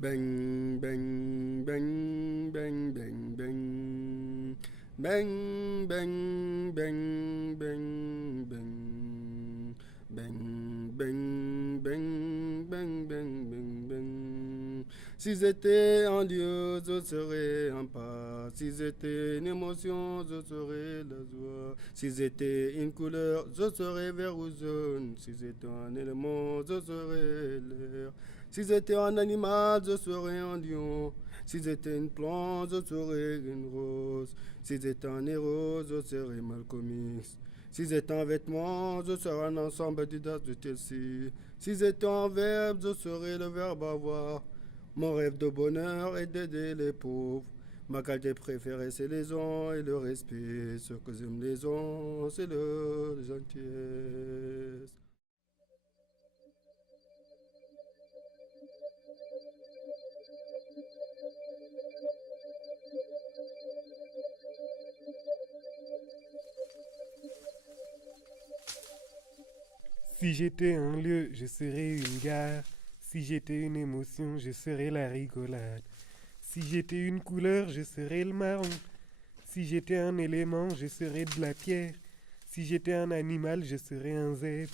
Bang, bang, bang, bang, bang, bang. Bang, bang, bang, bang, bang. Bang, bang, bang, bang, bang, bang, bang. Si j'étais un lieu, je serais un pas. Si j'étais une émotion, je serais la joie. Si j'étais une couleur, je serais vert ou jaune. Si j'étais un élément, je serais l'air. Si j'étais un animal, je serais un lion. Si j'étais une plante, je serais une rose. Si j'étais un héros, je serais Malcolm X. Si j'étais un vêtement, je serais un ensemble d'Adidas de Chelsea. Si j'étais un verbe, je serais le verbe avoir. Mon rêve de bonheur est d'aider les pauvres. Ma qualité préférée, c'est les gens et le respect. Ce que j'aime les gens, c'est leur gentillesse. Si j'étais un lieu, je serais une gare. Si j'étais une émotion, je serais la rigolade. Si j'étais une couleur, je serais le marron. Si j'étais un élément, je serais de la pierre. Si j'étais un animal, je serais un zèbre.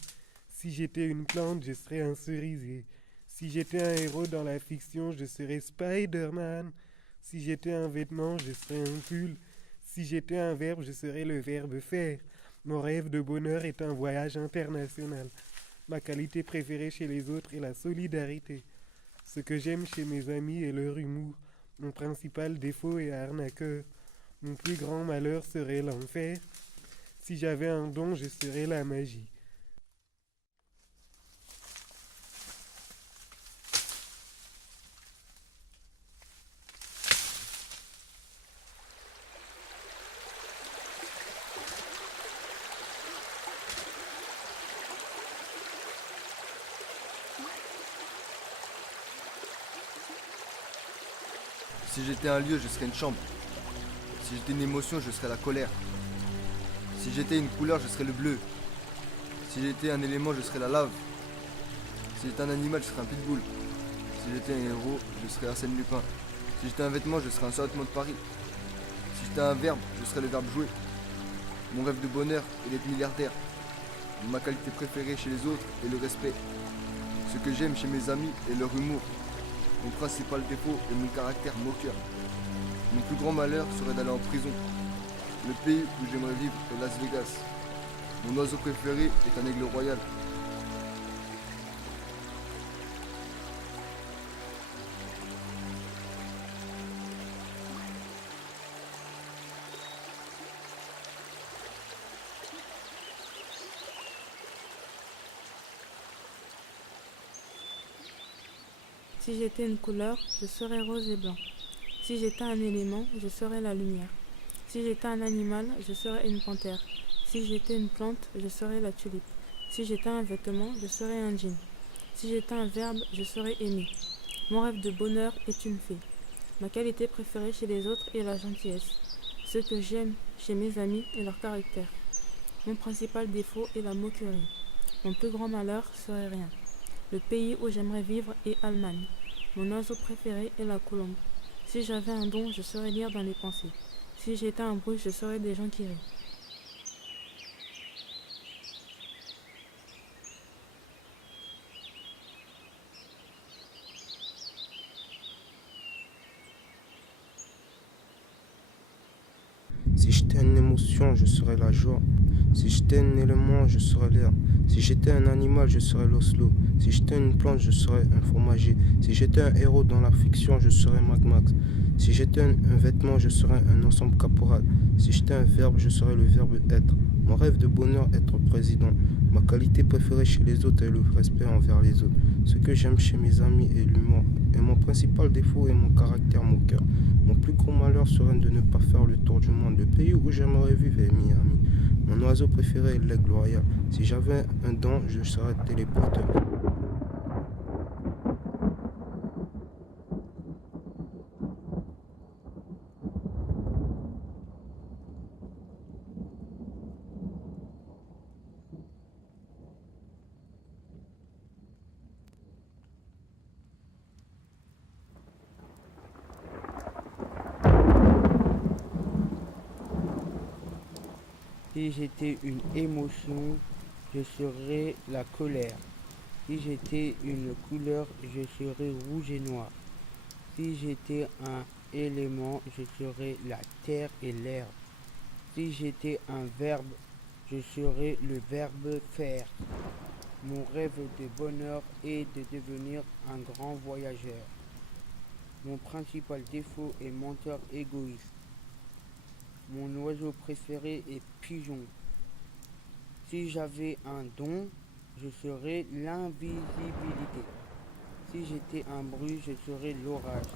Si j'étais une plante, je serais un cerisier. Si j'étais un héros dans la fiction, je serais Spider-Man. Si j'étais un vêtement, je serais un pull. Si j'étais un verbe, je serais le verbe faire. Mon rêve de bonheur est un voyage international. Ma qualité préférée chez les autres est la solidarité. Ce que j'aime chez mes amis est leur humour. Mon principal défaut est arnaqueur. Mon plus grand malheur serait l'enfer. Si j'avais un don, je serais la magie. Si j'étais un lieu, je serais une chambre. Si j'étais une émotion, je serais la colère. Si j'étais une couleur, je serais le bleu. Si j'étais un élément, je serais la lave. Si j'étais un animal, je serais un pitbull. Si j'étais un héros, je serais Arsène Lupin. Si j'étais un vêtement, je serais un survêtement de Paris. Si j'étais un verbe, je serais le verbe jouer. Mon rêve de bonheur est d'être milliardaire. Ma qualité préférée chez les autres est le respect. Ce que j'aime chez mes amis est leur humour. Mon principal défaut est mon caractère moqueur. Mon plus grand malheur serait d'aller en prison. Le pays où j'aimerais vivre est Las Vegas. Mon oiseau préféré est un aigle royal. Si j'étais une couleur, je serais rose et blanc. Si j'étais un élément, je serais la lumière. Si j'étais un animal, je serais une panthère. Si j'étais une plante, je serais la tulipe. Si j'étais un vêtement, je serais un jean. Si j'étais un verbe, je serais aimé. Mon rêve de bonheur est une fée. Ma qualité préférée chez les autres est la gentillesse. Ce que j'aime chez mes amis est leur caractère. Mon principal défaut est la moquerie. Mon plus grand malheur serait rien. Le pays où j'aimerais vivre est Allemagne. Mon oiseau préféré est la colombe. Si j'avais un don, je saurais lire dans les pensées. Si j'étais un bruit, je serais des gens qui rient. Si j'étais une émotion, je serais la joie. Si j'étais un élément, je serais l'air. Si j'étais un animal, je serais l'oslo. Si j'étais une plante, je serais un fromager. Si j'étais un héros dans la fiction, je serais Mad Max. Si j'étais un vêtement, je serais un ensemble caporal. Si j'étais un verbe, je serais le verbe être. Mon rêve de bonheur, être président. Ma qualité préférée chez les autres est le respect envers les autres. Ce que j'aime chez mes amis est l'humour. Et mon principal défaut est mon caractère moqueur. Mon plus gros malheur serait de ne pas faire le tour du monde. Le pays où j'aimerais vivre est Miami. Mon oiseau préféré est l'aigle royal. Si j'avais un don, je serais téléporteur. Si j'étais une émotion, je serais la colère. Si j'étais une couleur, je serais rouge et noir. Si j'étais un élément, je serais la terre et l'air. Si j'étais un verbe, je serais le verbe faire. Mon rêve de bonheur est de devenir un grand voyageur. Mon principal défaut est menteur égoïste. Mon oiseau préféré est pigeon. Si j'avais un don, je serais l'invisibilité. Si j'étais un bruit, je serais l'orage.